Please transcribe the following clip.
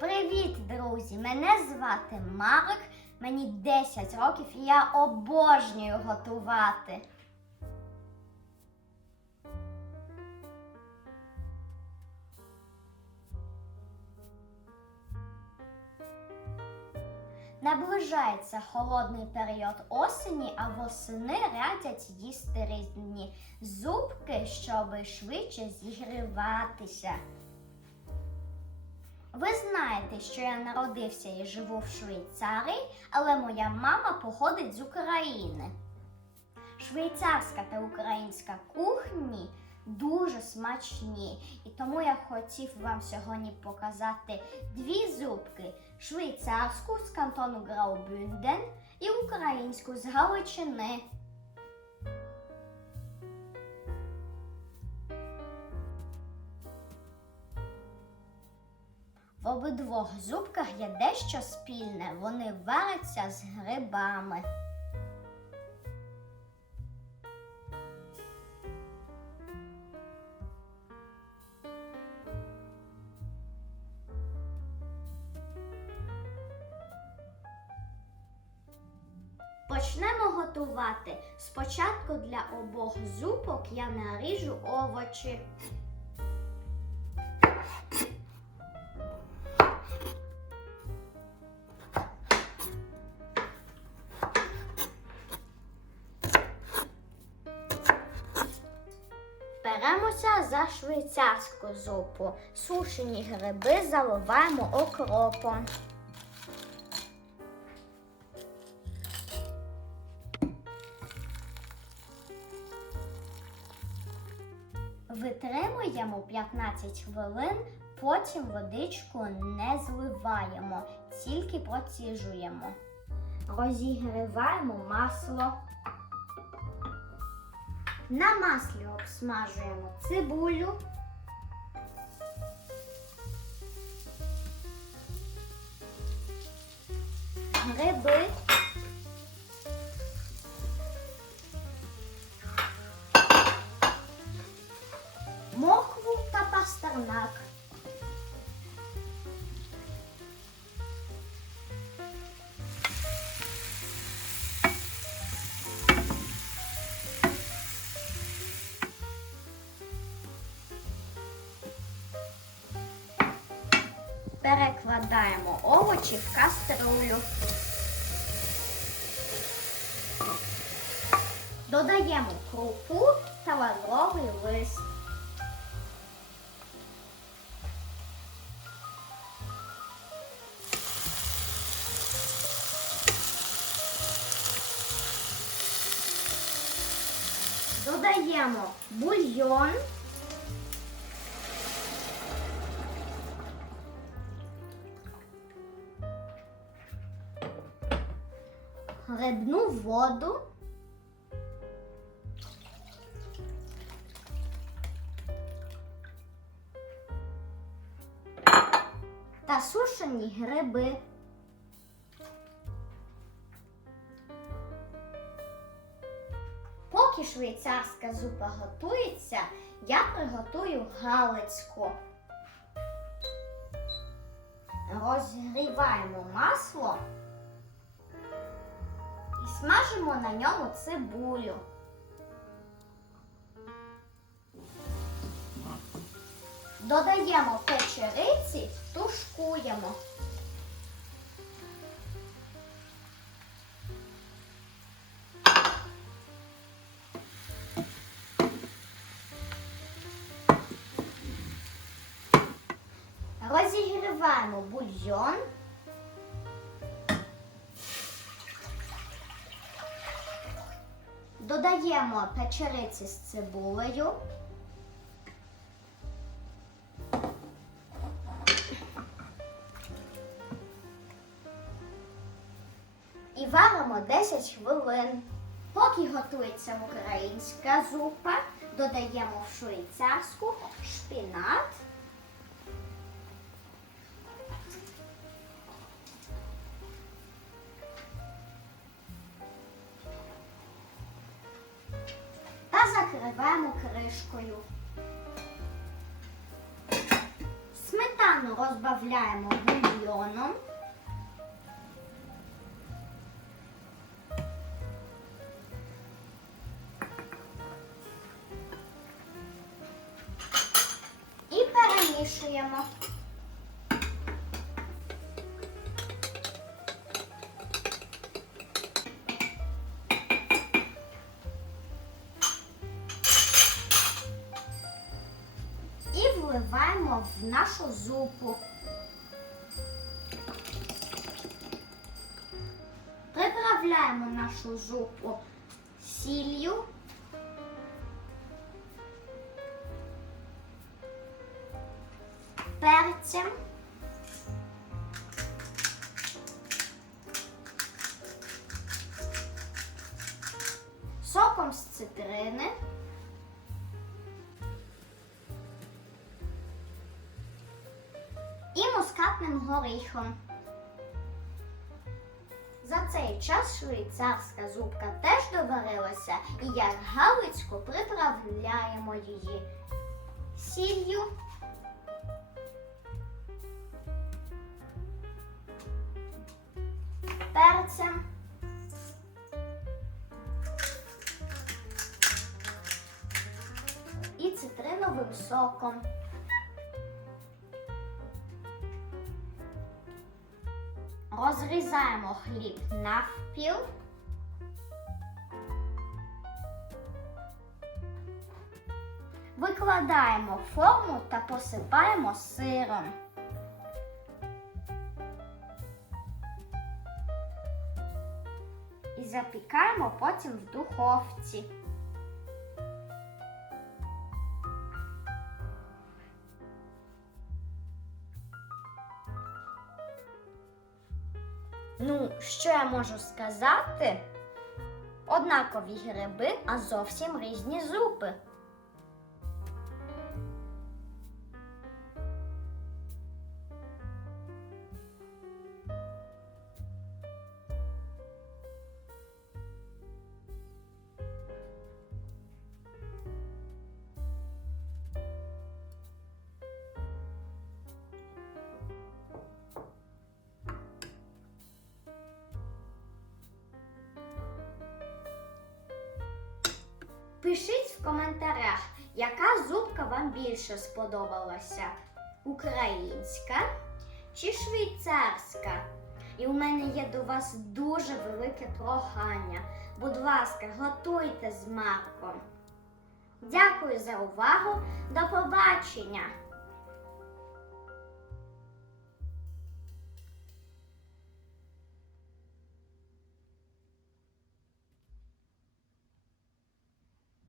Привіт, друзі! Мене звати Марик, мені 10 років і я обожнюю готувати. Наближається холодний період осені, а восени радять їсти різні зубки, щоб швидше зігріватися. Знаєте, що я народився і живу в Швейцарії, але моя мама походить з України. Швейцарська та українська кухні дуже смачні, і тому я хотів вам сьогодні показати дві зубки: швейцарську з кантону Граубюнден і українську з Галичини. Обидвох зубках є дещо спільне. Вони варяться з грибами. Почнемо готувати. Спочатку для обох зубок я наріжу овочі. За швейцарську зупу. Сушені гриби заливаємо окропом. Витримуємо 15 хвилин, потім водичку не зливаємо, тільки проціжуємо. Розігріваємо масло. На маслі обсмажуємо цибулю. Гриби. Перекладаємо овочі в каструлю. Додаємо крупу та лавровий лист. Додаємо бульйон. Грибну воду. Та сушені гриби. Поки швейцарська зупа готується, я приготую галицьку. Розгріваємо масло смажимо на ньому цибулю. Додаємо печериці, тушкуємо. Розігріваємо бульйон. Додаємо печериці з цибулею. І варимо 10 хвилин. Поки готується українська зупа, додаємо в швейцарську шпинат. Та кришкою. Сметану розбавляємо бульйоном. І перемішуємо. В нашу зупу. Приправляємо нашу зупу сіллю. Перцем. Соком з цитрини. І горіхом. За цей час швейцарська зубка теж доварилася, і як галицьку приправляємо її сіллю. Перцем. І цитриновим соком. Розрізаємо хліб навпіл. Викладаємо форму та посипаємо сиром. І запікаємо потім в духовці. Ну, що я можу сказати? Однакові гриби, а зовсім різні зупи. Пишіть в коментарях, яка зубка вам більше сподобалася: українська чи швейцарська? І у мене є до вас дуже велике прохання. Будь ласка, готуйте з Марком. Дякую за увагу. До побачення!